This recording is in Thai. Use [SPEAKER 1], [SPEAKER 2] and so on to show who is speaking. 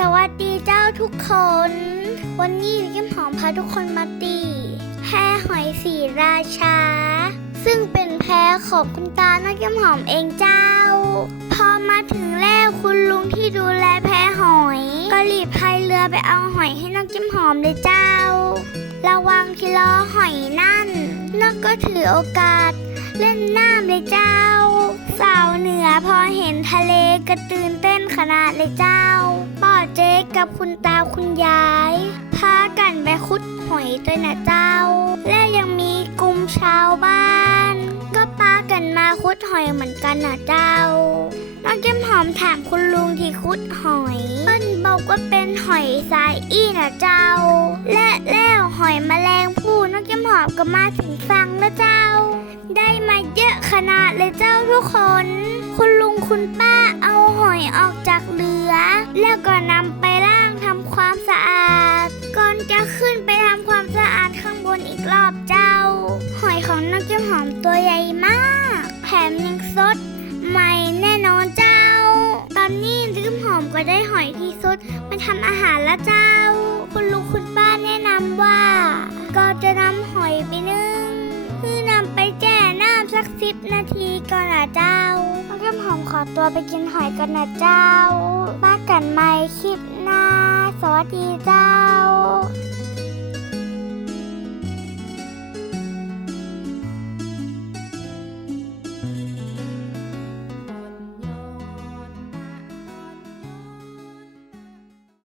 [SPEAKER 1] สวัสดีเจ้าทุกคน วันนี้ยิ้มหอมพาทุกคนมาตีแพหอยสีราชา ซึ่งเป็นแพของคุณตาน้องยิ้มหอมเองเจ้า พอมาถึงแล้วคุณลุงที่ดูแลแพหอย ก็รีบพายเรือไปเอาหอยให้น้องยิ้มหอมเลยเจ้า ระวังที่ล้อหอยนั่นนกก็ถือโอกาส เล่นน้ำเลยเจ้า สาวเหนือพอเห็นทะเลก็ตื่นเต้นขนาดเลยเจ้า เจ๊กับคุณตาคุณยาย พากันไปคุดหอยด้วยนะเจ้า และยังมีกลุ่มชาวบ้าน ก็พากันมาคุดหอยเหมือนกันนะเจ้า น้องแก้มหอมถามคุณลุงที่คุดหอยเปิ้นบอกว่าเป็นหอยสายอี้นะเจ้า และแล้วหอยแมลงภู่น้องแก้มหอมก็มาถึงฟังแล้วเจ้า ได้มาเยอะขนาดเลยเจ้าทุกคน คุณลุงคุณป้าเอาหอยออก แล้วก็นำไปล้างทำความสะอาด ก่อนจะขึ้นไปทำความสะอาดข้างบนอีกรอบเจ้า หอยของน้องแก้มหอมตัวใหญ่มาก แถมยังสดใหม่แน่นอนเจ้า ตอนนี้น้องแก้มหอมก็ได้หอยที่สดมาทำอาหารแล้วเจ้า คุณลุงคุณป้าแนะนำว่า ก็จะนำหอยไปนึ่งคือนำไปแจ่น้ำสักสิบนาทีก่อนนะเจ้าน้องแก้มหอมขอตัวไปกินหอยก่อนนะเจ้าป้า กันใหม่คลิปหน้า สวัสดีเจ้า